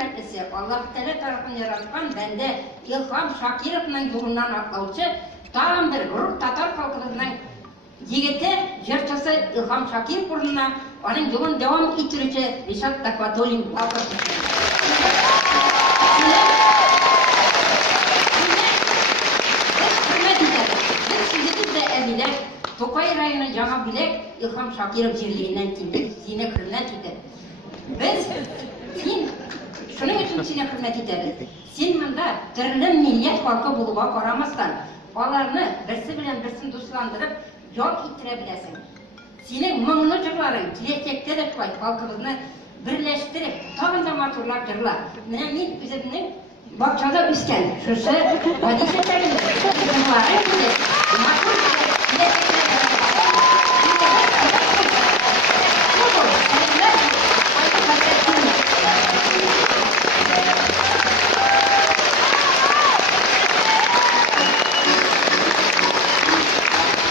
мәртесе Аллах Тәала тарафынан яратқан бәнде Илхам Шакировның жолынан атлаучы тағын бір рух татар халқымызның егеті жыртшысы Илхам Шакиров орнына оның жолын давам еттіруші Ришат Тақватоллин Токай районы жаңа білек Илхам Шакиров жерлерінен келдік, сені құрмет етеді. Біз, сен, шының үшін сені құрмет етеді. Сен мұнда түрлі миллет халқы болуға қарамастан, баларны бірсі білен бірсін дұсландырып, жол иттіре білесің. Сенің мұңлы жырларың, келешектері қой, халқымызны бірлештіріп, тағында матурлар жырлар. Міне мен өзімнің бақшада өскен, шүрші, бадиша тәрімді, жырлары келеді, матур